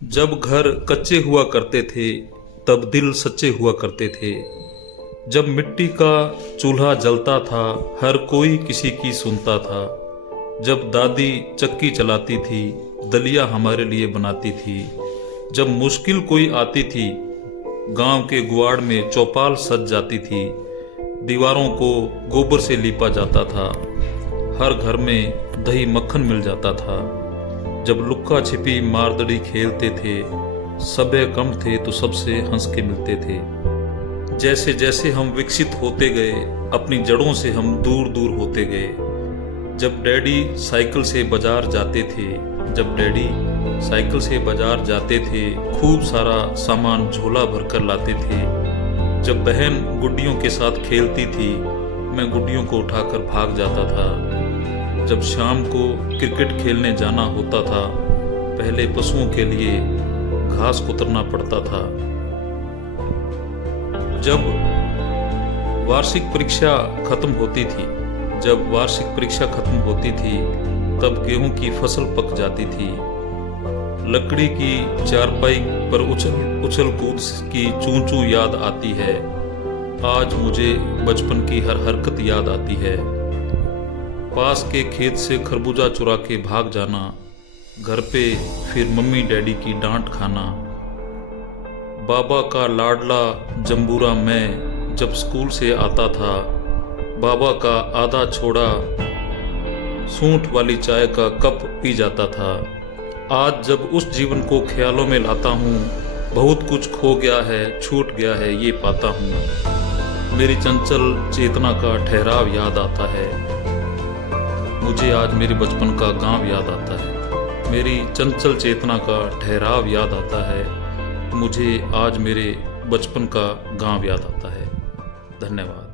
जब घर कच्चे हुआ करते थे तब दिल सच्चे हुआ करते थे। जब मिट्टी का चूल्हा जलता था हर कोई किसी की सुनता था। जब दादी चक्की चलाती थी दलिया हमारे लिए बनाती थी। जब मुश्किल कोई आती थी गांव के गुआड़ में चौपाल सज जाती थी। दीवारों को गोबर से लीपा जाता था। हर घर में दही मक्खन मिल जाता था। जब लुक्का छिपी मारदड़ी खेलते थे सबे कम थे तो सबसे हंस के मिलते थे। जैसे जैसे हम विकसित होते गए अपनी जड़ों से हम दूर दूर होते गए। जब डैडी साइकिल से बाजार जाते थे खूब सारा सामान झोला भरकर लाते थे। जब बहन गुड्डियों के साथ खेलती थी मैं गुड्डियों को उठाकर भाग जाता था। जब शाम को क्रिकेट खेलने जाना होता था पहले पशुओं के लिए घास कुतरना पड़ता था। जब वार्षिक परीक्षा खत्म होती थी तब गेहूं की फसल पक जाती थी। लकड़ी की चारपाई पर उछल कूद की चूं चूं याद आती है। आज मुझे बचपन की हर हरकत याद आती है। पास के खेत से खरबूजा चुरा के भाग जाना, घर पे फिर मम्मी डैडी की डांट खाना। बाबा का लाडला जंबूरा मैं जब स्कूल से आता था बाबा का आधा छोड़ा सूंठ वाली चाय का कप पी जाता था। आज जब उस जीवन को ख्यालों में लाता हूँ बहुत कुछ खो गया है छूट गया है ये पाता हूँ। मेरी चंचल चेतना का ठहराव याद आता है। मुझे आज मेरे बचपन का गांव याद आता है। मेरी चंचल चेतना का ठहराव याद आता है। मुझे आज मेरे बचपन का गांव याद आता है। धन्यवाद।